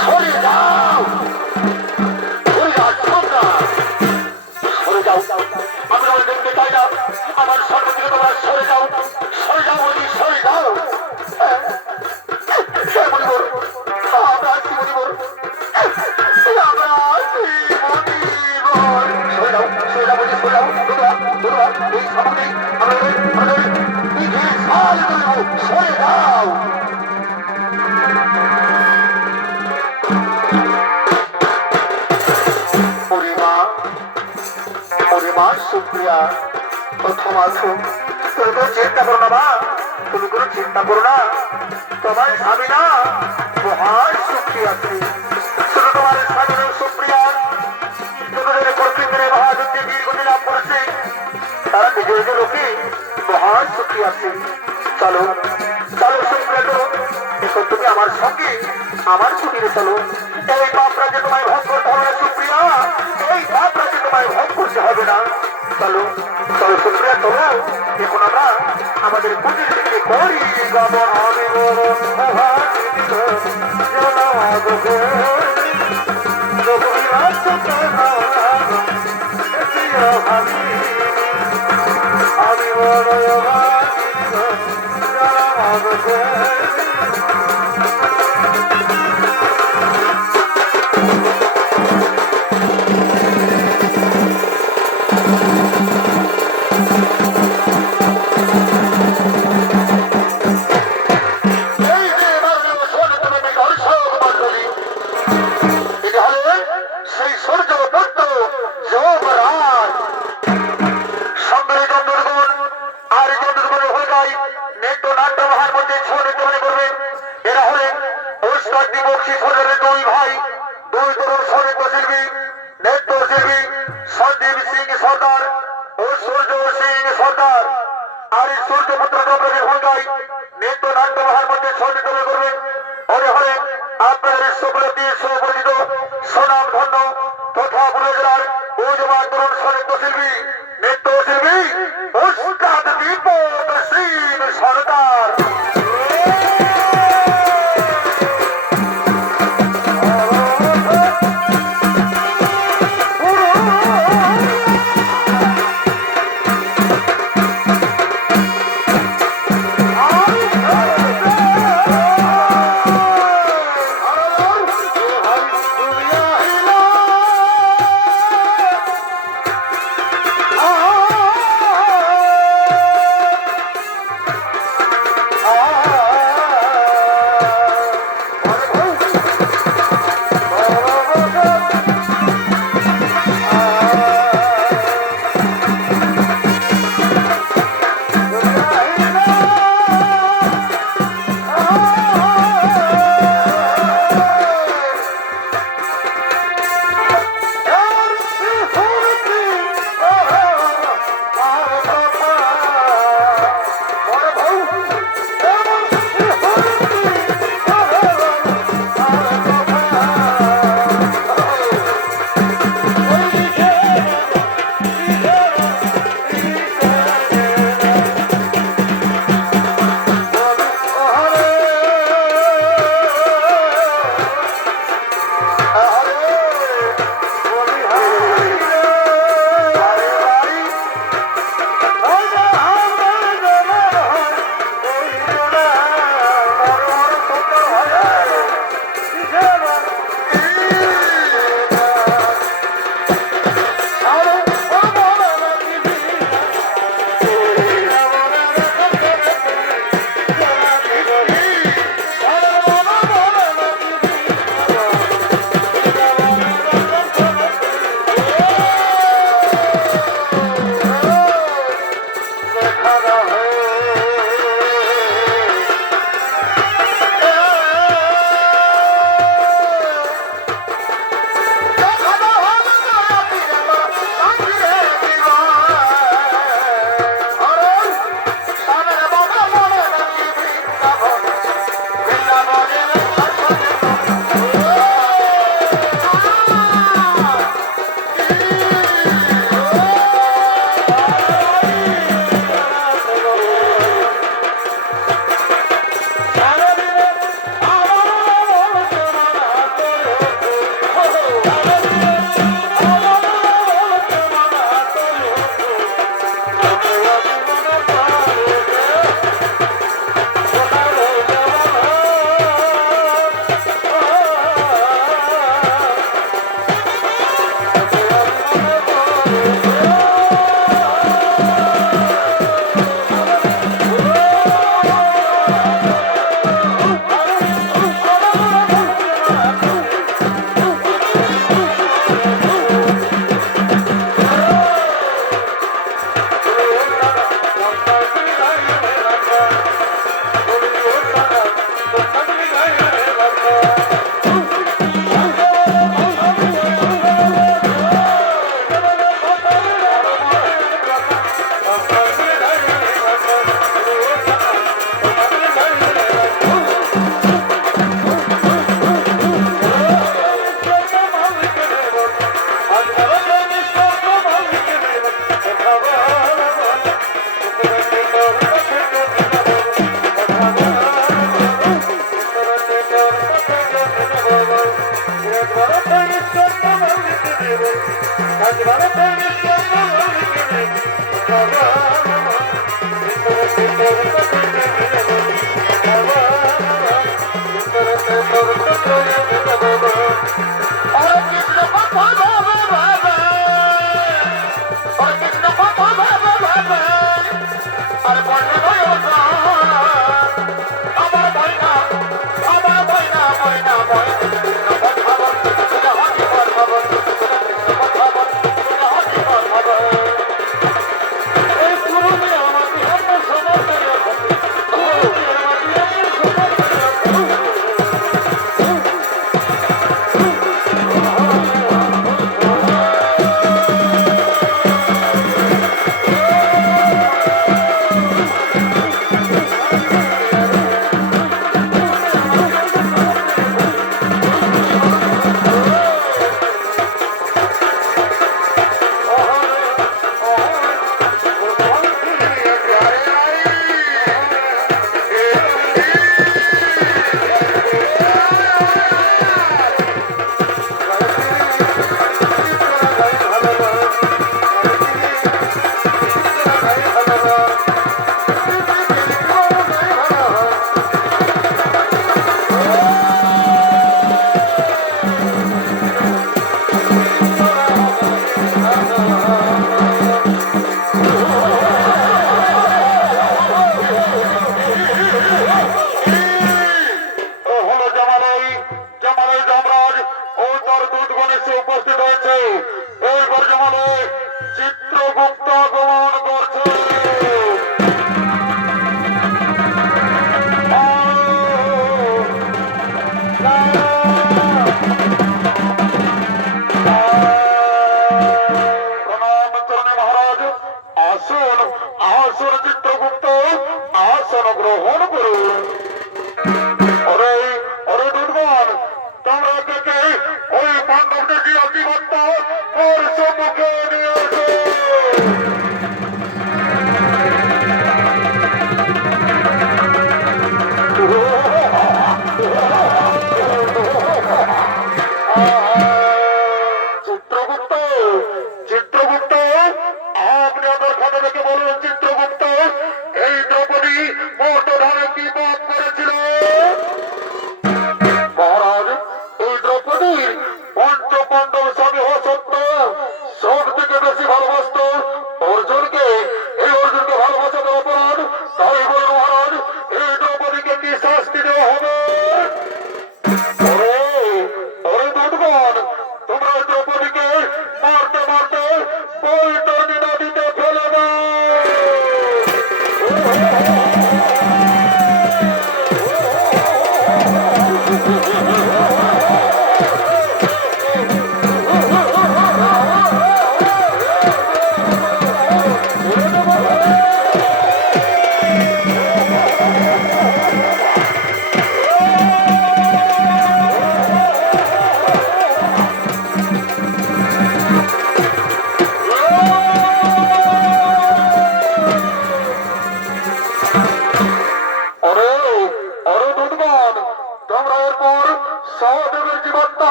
সরে যাও, সামনে আমাদের পিঠে সাল করব সরে দাও মা সুপ্রিয়া প্রথম আছো তুমি কোনো চিন্তা করো না মা তুমি কোনো চিন্তা করো না তোমার স্বামী না মহান সুখী আছে শুধু তোমার স্বামী সুপ্রিয়া যতদিনে কর্তৃত্বের মহাযুদ্ধে বীরগতি লাভ করেছে তারা নিজেদের লোকে মহান সুখী আছে চলো চলো সুপ্রিয়া চলো এখন তুমি আমার সঙ্গে আমার কুটিরে চলো এই পাপ রাজ্যে তোমায় ভোগ করতে হবে না সুপ্রিয়া এই পাপ রাজ্যে তোমায় ভোগ করতে হবে না চলো চলো সুপ্রিয়া চলো এখন আমরা আমাদের কুটির দিকে করি গাব আমি Oh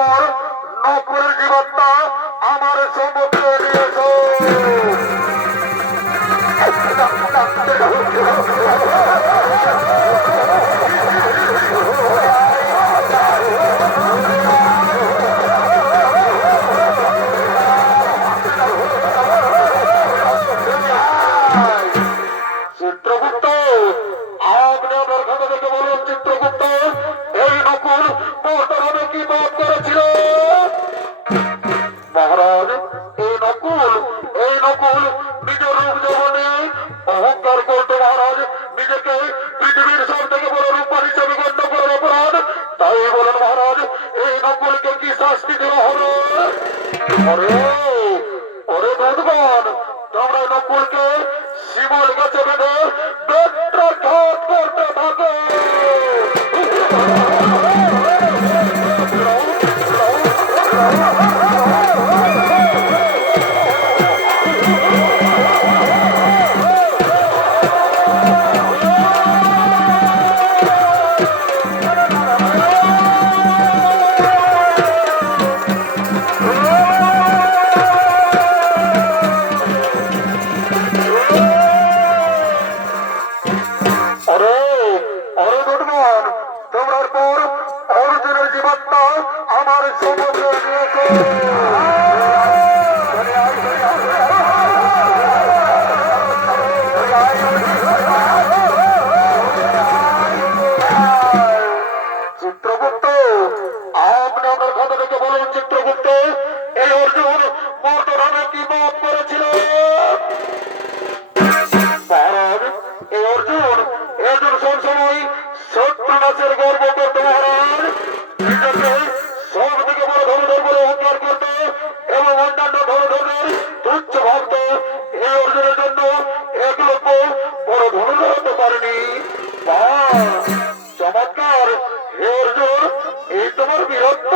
পর নকুলের জীবনটা আমার সম্মুখে নিয়েছো। চিত্রগুপ্ত, আপনি আমার কথা থেকে বলুন চিত্রগুপ্ত, এই নকুল মোহতরমে কি পাপ করেছিল? মহারাজ, এই নকুল নিজের রূপ যৌবনে অহংকার করতো মহারাজ, নিজেকে পৃথিবীর সব থেকে বড় রূপবান হিসেবে গণ্য করার অপরাধ। তাই বলেন মহারাজ, এই নকুলকে কি শাস্তি দেওয়া হবে? ওরে ওরে দুধগণ, তোমরা নকুলকে শিমল গাছে বেঁধে বেত্রাঘাত করতে থাকো। আমার সমুদ্র নিয়েছে। চিত্রগুপ্ত, আপনি আপনার কথা থেকে বলুন চিত্রগুপ্ত, এই অর্জুন মোহতরমে কি পাপ করেছিল? মহারাজ, এই অর্জুন সবসময় শত্রু নাশের গর্ব করত মহারাজ, নিজেকে সব থেকে বড় ধনুধর বলে অহংকার করত এবং অন্যান্য ধনুধরের তুচ্ছ ভাবত। এই অর্জুনের জন্য এক লক্ষ বড় ধনুধর হতে পারেনি। চমৎকার! হে অর্জুন, এই তোমার বীরত্ব,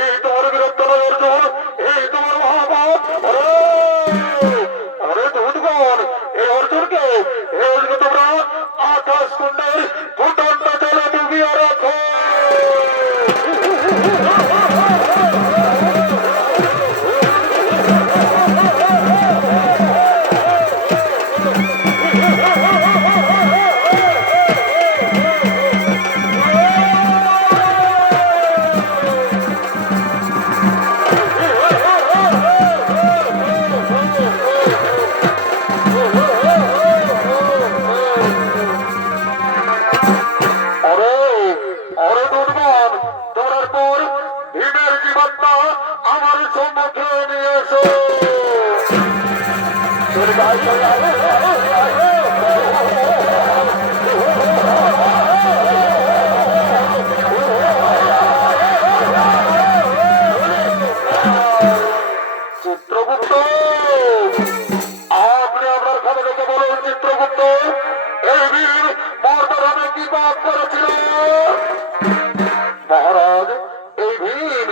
এই তোমার বীরত্ব নয় অর্জুন, এই তোমার মহাপাপ। অরে দুধগণ, এই অর্জুনকে তোমরা আকাশ কুণ্ডের ফুটন্ত জলে ডুবিয়ে রাখো। আমার সম্মুখে নিয়ে এসো। চিত্রগুপ্ত, আপনি আপনার খাবে দেখে বলুন চিত্রগুপ্ত, এই বীর মোহতরমে কি পাপ করেছিল? মহারাজ, এই ভীম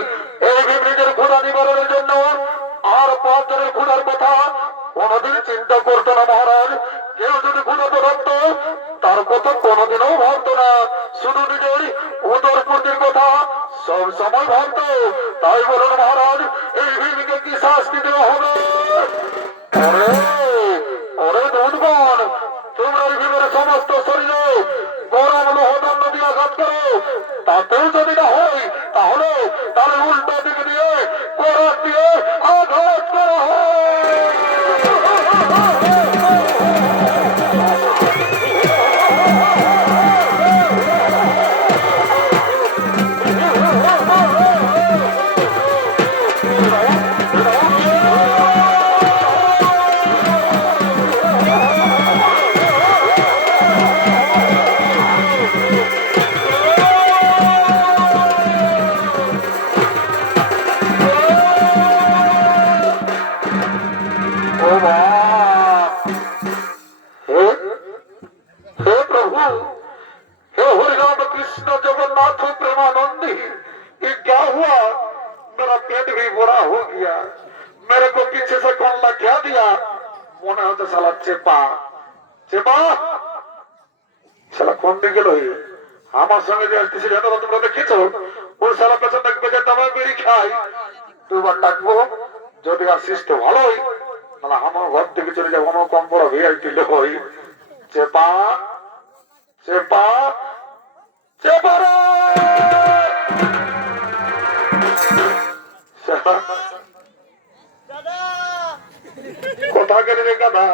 নিজের ক্ষুধা নিবারণের জন্য আর 5 জনের ক্ষুধার কথা কোনদিন চিন্তা করতো না মহারাজ। কেউ যদি ক্ষুধা ধরত তার কথা কোনদিনও ভাবতো না, শুধু নিজের উদর পূর্তির কথা সব সময় ভাবত। তাই বলুন মহারাজ, এই ভীমকে কি শাস্তি দেওয়া হবে? ওরে দুধগণ, তোমরা ভীমের সমস্ত শরীরে গরম লোহদণ্ড দিয়ে আঘাত করো, তাতেও যদি না হয় তাহলে উল্টো দিকে দিয়ে করাত দিয়ে আঘাত করা হয়। मेरा पेट भी बुरा हो गया, मेरे को पीछे से कौन ला क्या दिया? মনে হচ্ছে শালা চেপা চেপা শালা কোন দিকে গেল? আমার সঙ্গে যে আসতেছিল তোমরা দেখেছো? ওর শালা পেছন থেকে পেছন দামে বেরি খাই দুবার ডাকবো যদি আসিস তো ভালোই নাহলে আমার ঘর থেকে চলে যাবো আমার কম বড় ভিআইপি হই চেপা চেপা চেপা কোথা গেলে রে গাধা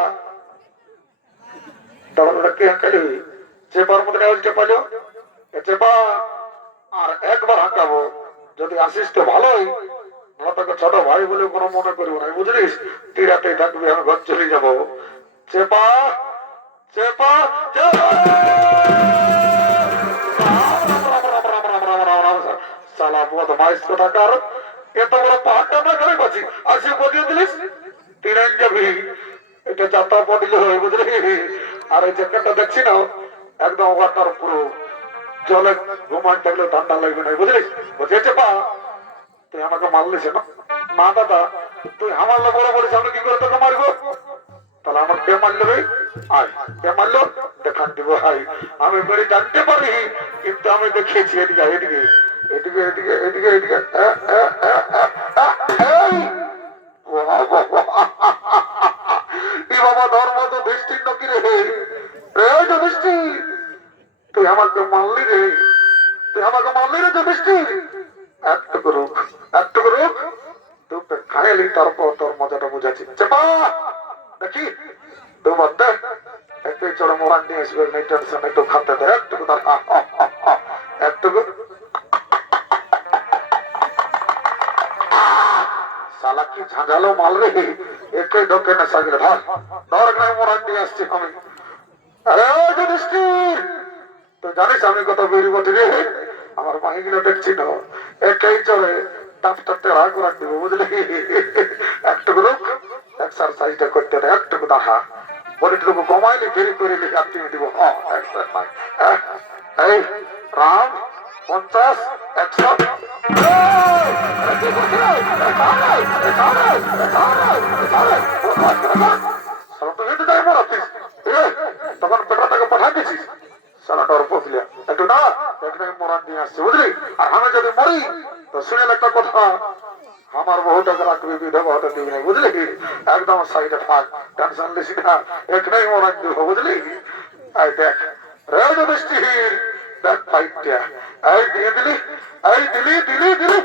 দাঁড়া কে হাঁকালি চেপার মধ্যে চেপালো চেপা আর একবার হাঁকাবো যদি আসিস তো ভালোই তোকে ছোট ভাই বলে কোনো মনে করবো না বুঝলিস তুই রাতেই থাকবি আমি ঘর চলে যাবো চেপা চেপা সালা বদমাইশ কোথাকার এত বড় পাহাড়টা না করে পাচ্ছি আর সে বলিয়ে দিলিস তুই যাবি এটা যাত্রা পড়িল বুঝলি আর এই জ্যাকেটটা দেখছি না একদম ওয়াটার পুরো জলে ঘুমান থাকলে ঠান্ডা লাগবে না বুঝলিস বুঝেছে পা তুই আমাকে মারলিস না না দাদা তুই আমার বড় বলিস আমি কি করে তোকে মারবো তাহলে আমার কে মারলো ভাই আয় কে মারলো দেখান দিব ভাই আমি বেড়ে জানতে পারি কিন্তু আমি দেখিয়েছি এদিকে এদিকে এদিকে এদিকে এদিকে এদিকে বাবা ধর্ম তো বৃষ্টির নকি রে বৃষ্টি তুই আমাকে মারলি রে তুই আমাকে মারলি রে তো বৃষ্টি একটুকু রুখ তুই খাইলি তারপর তোর মজাটা বুঝাচ্ছি চেপা দেখি দুবার দেখ একটু চড়ে মোরান নিয়ে আসবে নেই টেনশন একটু খাতে দেয় একটুকু তার একটুকু শালা কি ঝাঁঝালো মাল রে একে ঢোকে না সাগরে ধর ধর এখানে মোরান নিয়ে আসছি আমি আরে যুধিষ্ঠির তুই জানিস আমি কত বেরি বটি রে আমার মাহিগুলো দেখছি না একেই চড়ে ডাক্তারটা রাগ রাখ দিব বুঝলি একটুকু রোগ এক্সারসাইজটা করতে দেয় একটুকু দেখা বলিটুকু কমাইলে ফেরি করে লিখে আপনি দিব এই রাম 50 100 তখন পেটাটাকে পাঠাই দিছিস সালাটা ওর পৌঁছলিয়া একটু না এখানে মরান নিয়ে আসছে বুঝলি আর আমি যদি মরি তো শুনে একটা কথা আমার বহুটাকে রাখবি বিধবা হতে দিবি না বুঝলি একদম সাইডে থাক টেনশন লিসি না এখানেই মরান দিব বুঝলি এই দেখ রে যুধিষ্ঠির দেখ ফাইটটা এই দিয়ে দিলি এই দিলি দিলি দিলি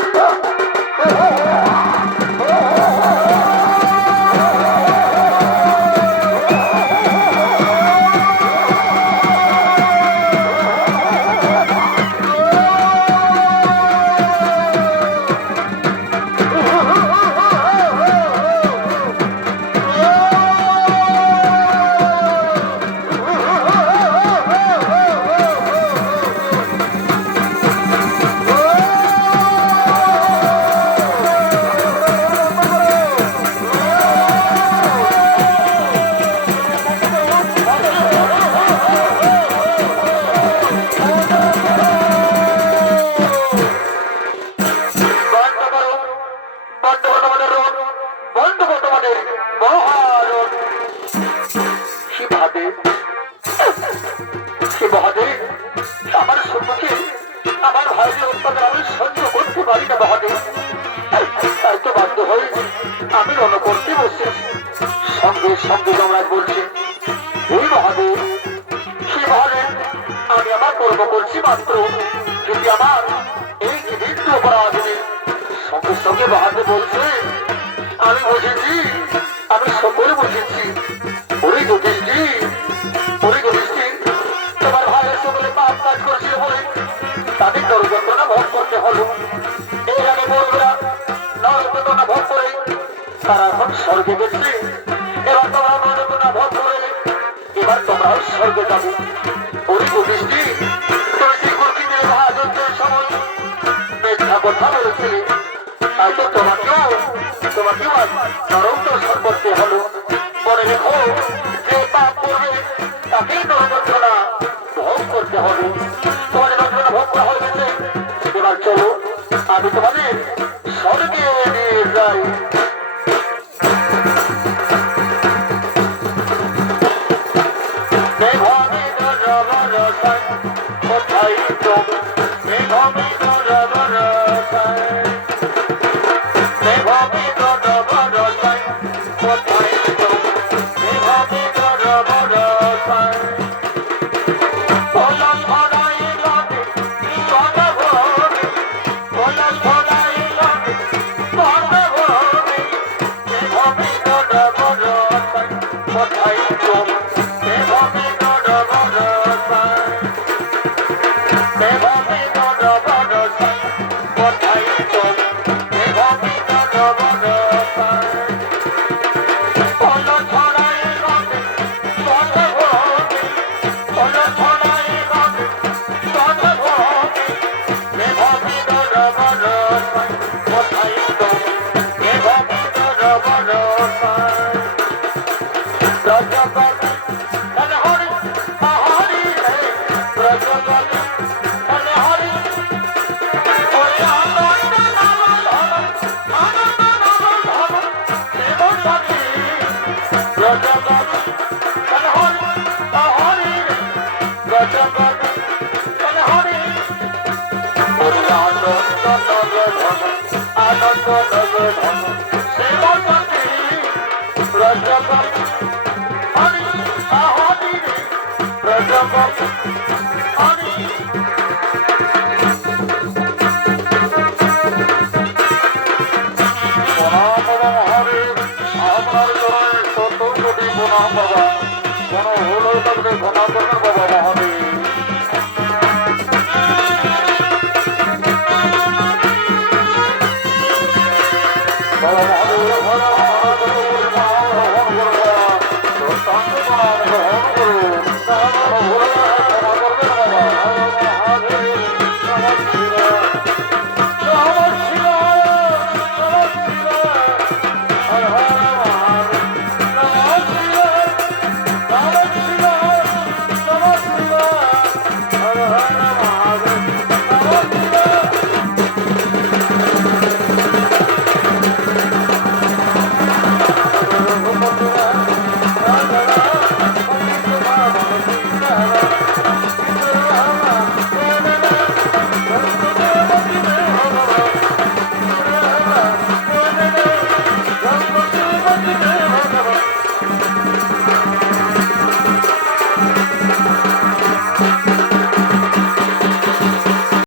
আমি রণ করতে বসছি সঙ্গে সঙ্গে জমরাজ বলছি ওই মহাদেব সে মহাদেব আমি আমার কর্ম করছি মাত্র যদি আমার এই নিবৃত্ত অপরাধ সঙ্গে সঙ্গে মহাদেব বলছে আমি বুঝেছি আমি সকলে বুঝেছি ওরে যুধিষ্ঠির তোমার ভাইয়ের সকলে পাপ কাজ করছিল বলে তাদের দরযন্ত্রণা ভোগ করতে হলো এই আগে বলবেরা নরযন্ত্রণা ভোগ করে তারা এখন স্বর্গে গেছে এবার তোমরা নরযন্ত্রণা ভোগ করে এবার তোমরাও স্বর্গে যাবে ওরে যুধিষ্ঠির তুমি সেই কুর্তিদের মহাযন্ত্রের সময় মেঘনা কথা বলেছিলে তাই তো তোমাকেও নরক দর্শন করতে হলো মনে রেখো যে পাপ করবে তাকেই নরযন্ত্রণা ভোগ করতে হবে তোমাদের যন্ত্রণা ভোগ করা হয়ে গেছে এবার চলো আমি তোমাদের স্বর্গে নিয়ে যাই কোথায় তুমি বাবা মহাদেব